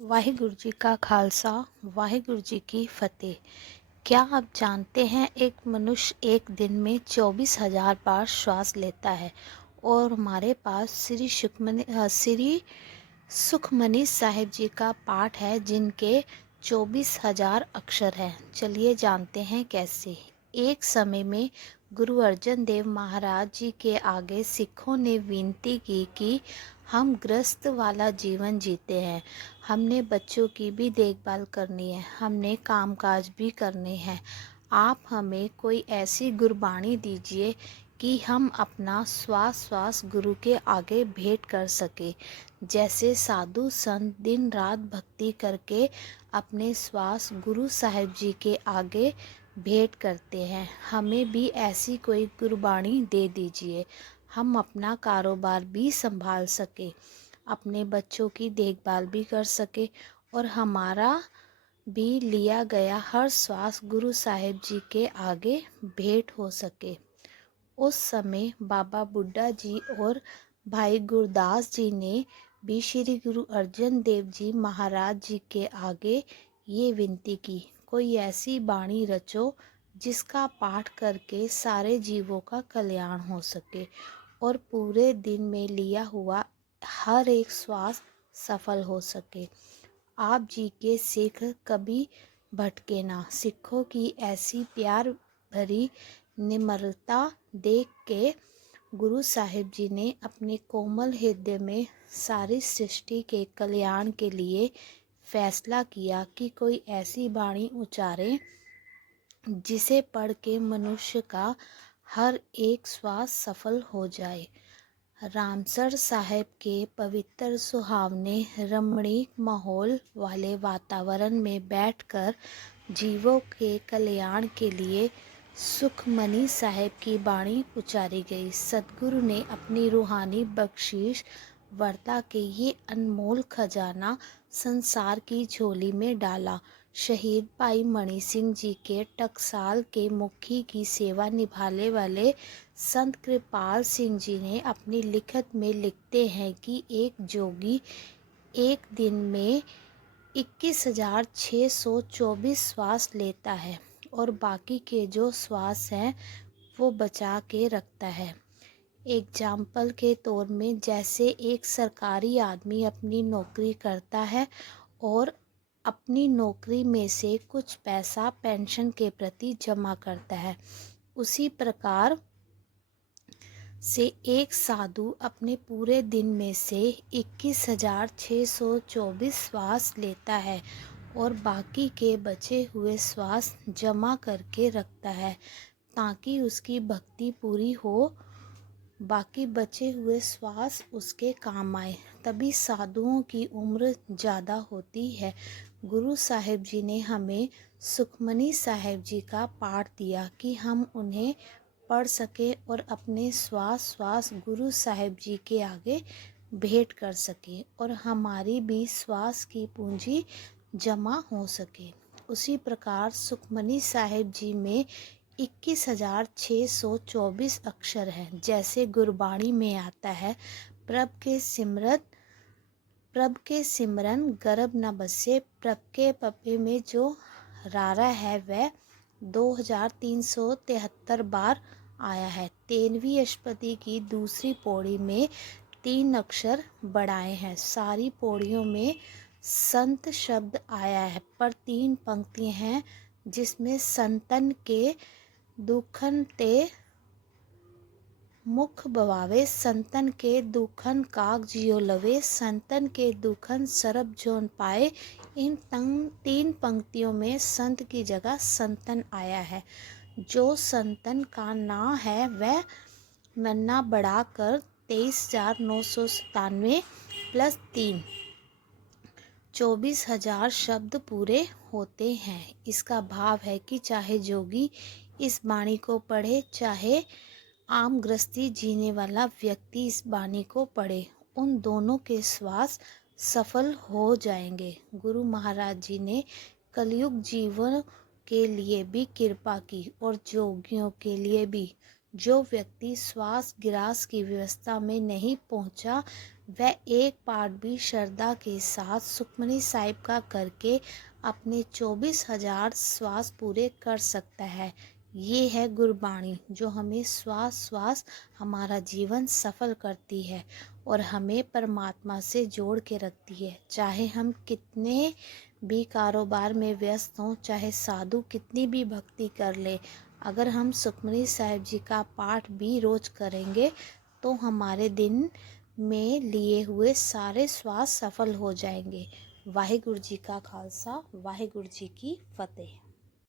वाहिगुरु जी का खालसा, वाहिगुरु जी की फतेह। क्या आप जानते हैं एक मनुष्य एक दिन में 24,000 बार श्वास लेता है। और हमारे पास श्री सुखमनी साहिब जी का पाठ है जिनके 24,000 अक्षर हैं। चलिए जानते हैं कैसे। एक समय में गुरु अर्जन देव महाराज जी के आगे सिखों ने विनती की कि हम गृहस्थ वाला जीवन जीते हैं, हमने बच्चों की भी देखभाल करनी है, हमने कामकाज भी करने हैं। आप हमें कोई ऐसी गुरबाणी दीजिए कि हम अपना श्वास गुरु के आगे भेंट कर सके। जैसे साधु संत दिन रात भक्ति करके अपने श्वास गुरु साहिब जी के आगे भेंट करते हैं, हमें भी ऐसी कोई गुरबाणी दे दीजिए। हम अपना कारोबार भी संभाल सके, अपने बच्चों की देखभाल भी कर सके और हमारा भी लिया गया हर श्वास गुरु साहिब जी के आगे भेंट हो सके। उस समय बाबा बुड्ढा जी और भाई गुरदास जी ने भी श्री गुरु अर्जन देव जी महाराज जी के आगे ये विनती की, कोई ऐसी बाणी रचो जिसका पाठ करके सारे जीवों का कल्याण हो सके और पूरे दिन में लिया हुआ हर एक श्वास सफल हो सके। आप जी के सिख कभी भटके ना। सिखों की ऐसी प्यार भरी निम्रता देख के गुरु साहिब जी ने अपने कोमल हृदय में सारी सृष्टि के कल्याण के लिए फैसला किया कि कोई ऐसी बाणी उच्चारे जिसे पढ़ के मनुष्य का हर एक श्वास सफल हो जाए। रामसर साहेब के पवित्र सुहावने रमणीक माहौल वाले वातावरण में बैठकर जीवों के कल्याण के लिए सुखमनी साहेब की बाणी उचारी गई। सतगुरु ने अपनी रूहानी बख्शीश वर्ता के ये अनमोल खजाना संसार की झोली में डाला। शहीद भाई मणि सिंह जी के टकसाल के मुखी की सेवा निभाने वाले संत कृपाल सिंह जी ने अपनी लिखत में लिखते हैं कि एक जोगी एक दिन में 21,624 श्वास लेता है और बाकी के जो श्वास हैं वो बचा के रखता है। एग्जाम्पल के तौर में जैसे एक सरकारी आदमी अपनी नौकरी करता है और अपनी नौकरी में से कुछ पैसा पेंशन के प्रति जमा करता है, उसी प्रकार से एक साधु अपने पूरे दिन में से 21,624 श्वास लेता है और बाकी के बचे हुए श्वास जमा करके रखता है ताकि उसकी भक्ति पूरी हो, बाकी बचे हुए श्वास उसके काम आए। तभी साधुओं की उम्र ज़्यादा होती है। गुरु साहिब जी ने हमें सुखमनी साहिब जी का पाठ दिया कि हम उन्हें पढ़ सके और अपने श्वास गुरु साहिब जी के आगे भेंट कर सके और हमारी भी श्वास की पूंजी जमा हो सके। उसी प्रकार सुखमनी साहिब जी में 21,624 अक्षर हैं। जैसे गुरबाणी में आता है, प्रभ के सिमरन गर्भ न बसे, प्रभ के पपे में जो रारा है वह 2,373 बार आया है। 13वीं अष्टपदी की दूसरी पौड़ी में 3 अक्षर बढ़ाए हैं। सारी पौड़ियों में संत शब्द आया है पर 3 पंक्तियां हैं जिसमें संतन के दुखन ते मुख बवावे, संतन के दुखन काग जियो लवे, संतन के दुखन सरब जोन पाए। इन 3 पंक्तियों में संत की जगह संतन आया है। जो संतन का ना है वह नन्ना बढ़ाकर 23,997 प्लस 3 24,000 शब्द पूरे होते हैं। इसका भाव है कि चाहे जोगी इस बाणी को पढ़े, चाहे आम गृहस्थी जीने वाला व्यक्ति इस बाणी को पढ़े, उन दोनों के श्वास सफल हो जाएंगे। गुरु महाराज जी ने कलयुग जीवन के लिए भी कृपा की और जोगियों के लिए भी। जो व्यक्ति श्वास गिरास की व्यवस्था में नहीं पहुंचा वह एक पाठ भी श्रद्धा के साथ सुखमनी साहिब का करके अपने 24,000 श्वास पूरे कर सकता है। ये है गुरबाणी जो हमें श्वास श्वास हमारा जीवन सफल करती है और हमें परमात्मा से जोड़ के रखती है। चाहे हम कितने भी कारोबार में व्यस्त हों, चाहे साधु कितनी भी भक्ति कर ले, अगर हम सुखमनी साहिब जी का पाठ भी रोज करेंगे तो हमारे दिन में लिए हुए सारे श्वास सफल हो जाएंगे। वाहिगुरु जी का खालसा, वाहिगुरु जी की फतेह।